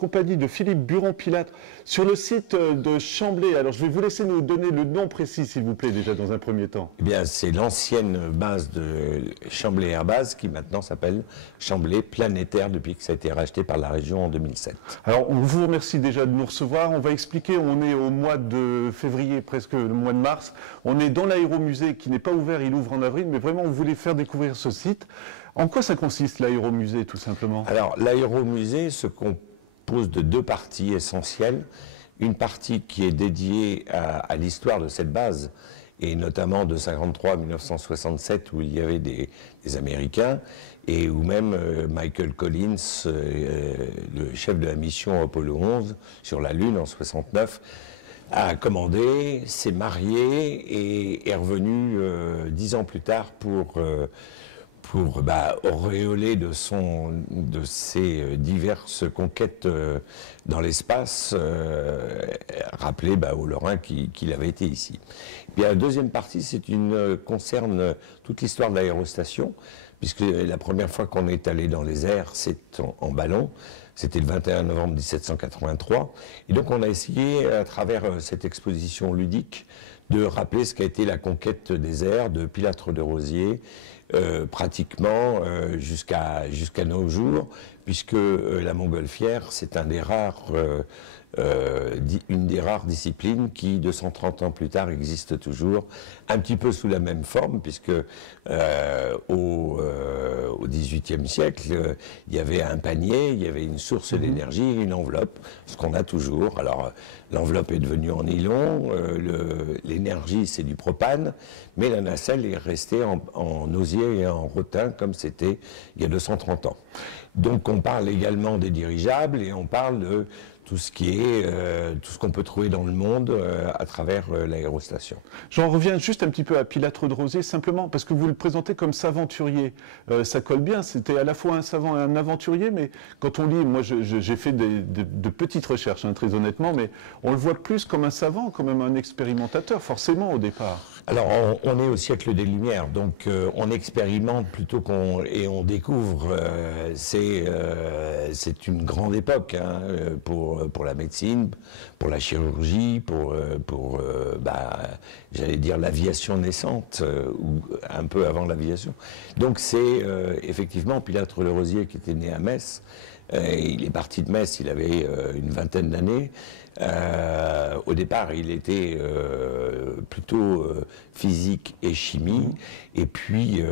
compagnie de Philippe Buron-Pilastre sur le site de Chamblay. Alors je vais vous laisser nous donner le nom précis, s'il vous plaît, déjà dans un premier temps. Eh bien, c'est l'ancienne base de Chamblay Airbase qui maintenant s'appelle Chamblay Planétaire depuis que ça a été racheté par la région en 2007. Alors on vous remercie déjà de nous recevoir. On va expliquer, on est au mois de février, presque le mois de mars. On est dans l'aéromusée qui n'est pas ouvert, il ouvre en avril, mais vraiment on voulait faire découvrir ce site. En quoi ça consiste l'aéromusée tout simplement? Alors l'aéromusée se compose de deux parties essentielles. Une partie qui est dédiée à l'histoire de cette base, et notamment de 1953 à 1967 où il y avait des Américains, et où même Michael Collins, le chef de la mission Apollo 11 sur la Lune en 69, a commandé, s'est marié et est revenu 10 ans plus tard pour auréolé de ses diverses conquêtes dans l'espace, rappeler aux Lorrains qu'il avait été ici. Puis la deuxième partie, concerne toute l'histoire de l'aérostation, puisque la première fois qu'on est allé dans les airs, c'est en ballon. C'était le 21 novembre 1783. Et donc on a essayé, à travers cette exposition ludique, de rappeler ce qu'a été la conquête des airs de Pilâtre de Rosiers, pratiquement jusqu'à nos jours, puisque la montgolfière, c'est une des rares disciplines qui, 230 ans plus tard, existe toujours, un petit peu sous la même forme, puisque au XVIIIe siècle, il y avait un panier, il y avait une source d'énergie et une enveloppe, ce qu'on a toujours. Alors, l'enveloppe est devenue en nylon, l'énergie, c'est du propane, mais la nacelle est restée en osier et en rotin, comme c'était il y a 230 ans. Donc, on parle également des dirigeables et on parle de tout ce qu'on peut trouver dans le monde à travers l'aérostation. J'en reviens juste un petit peu à Pilâtre de Rosiers, simplement parce que vous le présentez comme saventurier. Ça colle bien, c'était à la fois un savant et un aventurier, mais quand on lit, moi j'ai fait de petites recherches, très honnêtement, mais on le voit plus comme un savant, comme même un expérimentateur, forcément au départ. Alors on est au siècle des Lumières, donc on expérimente plutôt et on découvre. C'est une grande époque pour la médecine, pour la chirurgie, j'allais dire l'aviation naissante, ou un peu avant l'aviation. Donc c'est effectivement Pilâtre de Rosiers qui était né à Metz. Il est parti de Metz, il avait une vingtaine d'années. Au départ, il était plutôt physique et chimie. Et puis,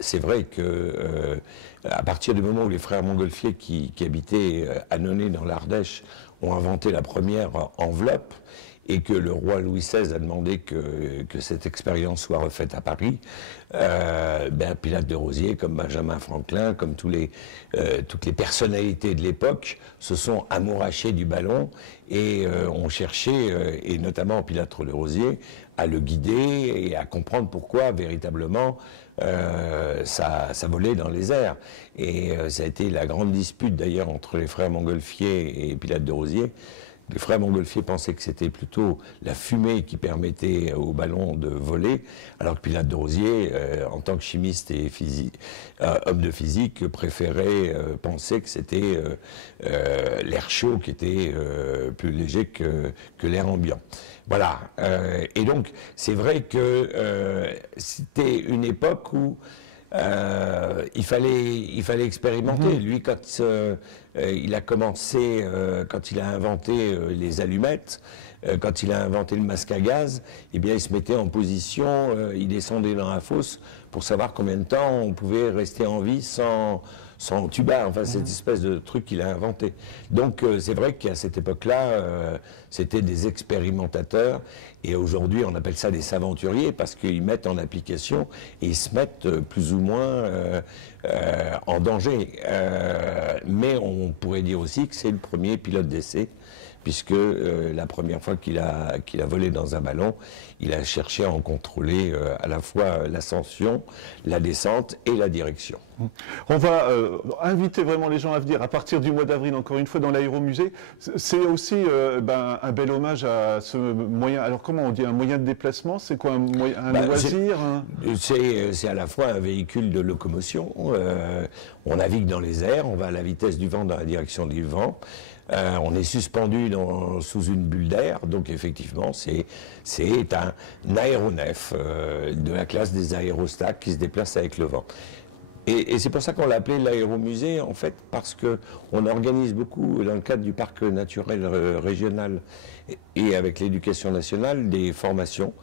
c'est vrai que à partir du moment où les frères Montgolfier qui habitaient à Nonay dans l'Ardèche ont inventé la première enveloppe, et que le roi Louis XVI a demandé que cette expérience soit refaite à Paris, Pilâtre de Rosiers, comme Benjamin Franklin, comme toutes les personnalités de l'époque, se sont amourachés du ballon et ont cherché, et notamment Pilâtre de Rosiers, à le guider et à comprendre pourquoi véritablement ça volait dans les airs. Et ça a été la grande dispute d'ailleurs entre les frères Montgolfier et Pilâtre de Rosiers. Les frères Montgolfier pensaient que c'était plutôt la fumée qui permettait au ballon de voler, alors que Pilâtre de Rosiers, en tant que chimiste et homme de physique, préférait penser que c'était l'air chaud qui était plus léger que l'air ambiant. Voilà. Et donc, c'est vrai que c'était une époque où il fallait expérimenter. Lui, quand il a commencé, quand il a inventé les allumettes, quand il a inventé le masque à gaz, eh bien, il se mettait en position, il descendait dans la fosse pour savoir combien de temps on pouvait rester en vie sans tuba, enfin cette espèce de truc qu'il a inventé. Donc c'est vrai qu'à cette époque-là, c'était des expérimentateurs, et aujourd'hui on appelle ça des saventuriers parce qu'ils mettent en application et ils se mettent plus ou moins en danger. Mais on pourrait dire aussi que c'est le premier pilote d'essai, puisque la première fois qu'il a volé dans un ballon, il a cherché à en contrôler à la fois l'ascension, la descente et la direction. On va inviter vraiment les gens à venir à partir du mois d'avril, encore une fois, dans l'aéromusée. C'est aussi un bel hommage à ce moyen, alors comment on dit, un moyen de déplacement? C'est quoi, un loisir C'est à la fois un véhicule de locomotion. On navigue dans les airs, on va à la vitesse du vent, dans la direction du vent. On est suspendu sous une bulle d'air, donc effectivement c'est un aéronef de la classe des aérostats qui se déplace avec le vent. Et c'est pour ça qu'on l'a appelé l'aéromusée, en fait, parce qu'on organise beaucoup, dans le cadre du parc naturel régional et avec l'éducation nationale, des formations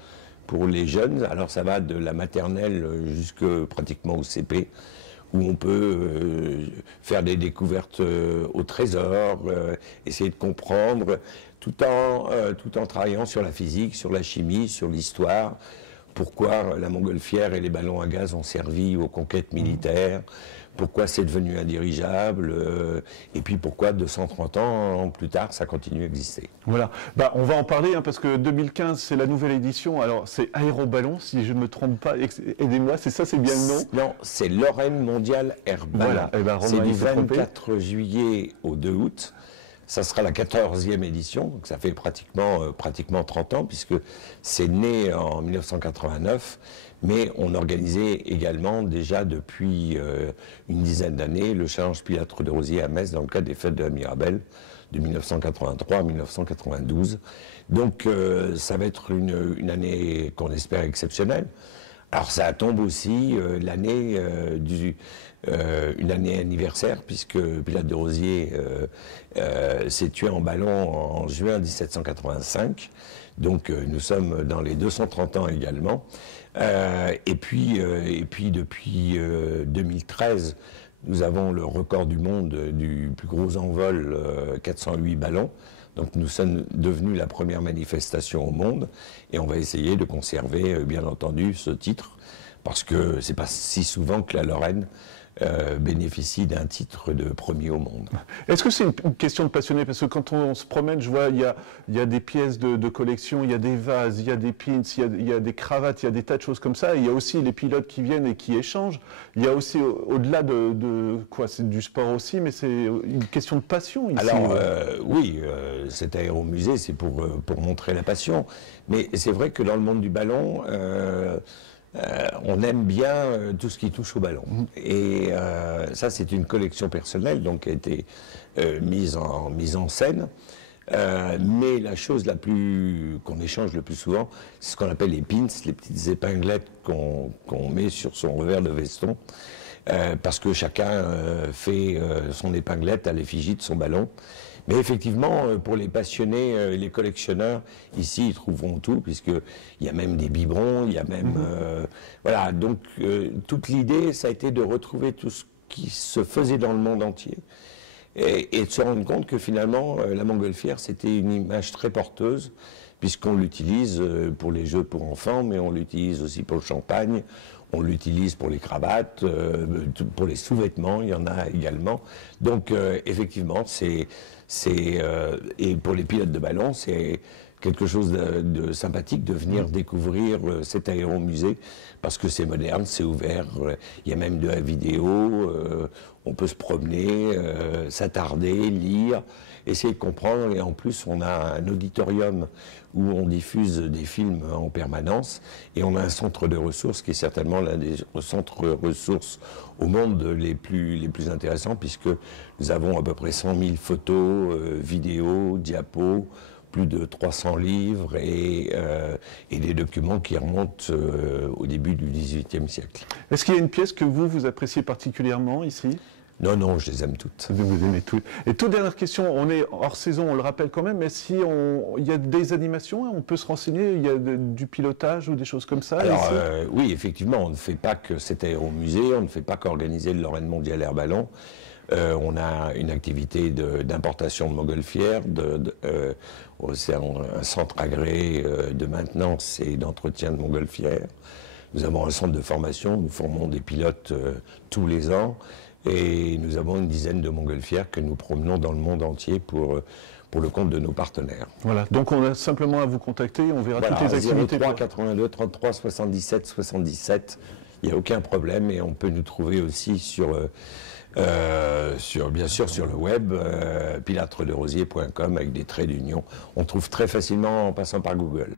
pour les jeunes. Alors ça va de la maternelle jusque pratiquement au CP, où on peut faire des découvertes au trésor, essayer de comprendre, tout en travaillant sur la physique, sur la chimie, sur l'histoire. Pourquoi la montgolfière et les ballons à gaz ont servi aux conquêtes militaires, pourquoi c'est devenu indirigeable, et puis pourquoi 230 ans plus tard, ça continue à exister. Voilà, on va en parler parce que 2015, c'est la nouvelle édition, alors c'est Aéroballon, si je ne me trompe pas, aidez-moi, c'est ça, c'est bien le nom? Non, c'est Lorraine Mondial Air Ballon. Voilà, c'est du 24 juillet au 2 août. Ça sera la 14e édition, donc ça fait pratiquement 30 ans, puisque c'est né en 1989, mais on organisait également déjà depuis une dizaine d'années le Challenge Pilâtre de Rosiers à Metz dans le cadre des Fêtes de la Mirabelle de 1983 à 1992. Donc ça va être une année qu'on espère exceptionnelle. Alors ça tombe aussi une année anniversaire, puisque Pilâtre de Rosiers s'est tué en ballon en juin 1785. Donc nous sommes dans les 230 ans également. Et puis depuis 2013, nous avons le record du monde du plus gros envol, 408 ballons. Donc nous sommes devenus la première manifestation au monde et on va essayer de conserver, bien entendu, ce titre, parce que c'est pas si souvent que la Lorraine bénéficie d'un titre de premier au monde. Est-ce que c'est une question de passionné? Parce que quand on se promène, je vois, il y a des pièces de collection, il y a des vases, il y a des pins, il y a des cravates, il y a des tas de choses comme ça. Et il y a aussi les pilotes qui viennent et qui échangent. Il y a aussi, au-delà de quoi, c'est du sport aussi, mais c'est une question de passion ici. Alors, oui, cet aéromusée, c'est pour montrer la passion. Mais c'est vrai que dans le monde du ballon, on aime bien tout ce qui touche au ballon. Et ça, c'est une collection personnelle, donc qui a été mise en scène. Mais la chose qu'on échange le plus souvent, c'est ce qu'on appelle les pins, les petites épinglettes qu'on met sur son revers de veston. Parce que chacun fait son épinglette à l'effigie de son ballon. Mais effectivement, pour les passionnés, les collectionneurs, ici, ils trouveront tout, puisqu'il y a même des biberons, il y a même... voilà, donc toute l'idée, ça a été de retrouver tout ce qui se faisait dans le monde entier, et de se rendre compte que finalement, la montgolfière, c'était une image très porteuse, puisqu'on l'utilise pour les jeux pour enfants, mais on l'utilise aussi pour le champagne, on l'utilise pour les cravates, pour les sous-vêtements, il y en a également. Donc effectivement, et pour les pilotes de ballon, c'est quelque chose de sympathique de venir découvrir cet aéromusée, parce que c'est moderne, c'est ouvert, il y a même de la vidéo, on peut se promener, s'attarder, lire, essayer de comprendre, et en plus on a un auditorium où on diffuse des films en permanence, et on a un centre de ressources qui est certainement l'un des centres ressources au monde les plus intéressants, puisque nous avons à peu près 100 000 photos, vidéos, diapos, plus de 300 livres et des documents qui remontent au début du XVIIIe siècle. Est-ce qu'il y a une pièce que vous appréciez particulièrement ici? Non, je les aime toutes. Vous aimez toutes. Et toute dernière question, on est hors saison, on le rappelle quand même, mais si il y a des animations, on peut se renseigner, il y a du pilotage ou des choses comme ça? Alors oui, effectivement, on ne fait pas que cet aéromusée, on ne fait pas qu'organiser le Lorraine Mondial Air Ballon. On a une activité d'importation de montgolfières, c'est un centre agréé de maintenance et d'entretien de montgolfières. Nous avons un centre de formation, nous formons des pilotes tous les ans, et nous avons une dizaine de montgolfières que nous promenons dans le monde entier pour le compte de nos partenaires. Voilà, donc on a simplement à vous contacter, on verra toutes les activités. 03 82 33 77 77, il n'y a aucun problème, et on peut nous trouver aussi bien sûr sur le web, pilâtrederosiers.com avec des traits d'union. On trouve très facilement en passant par Google.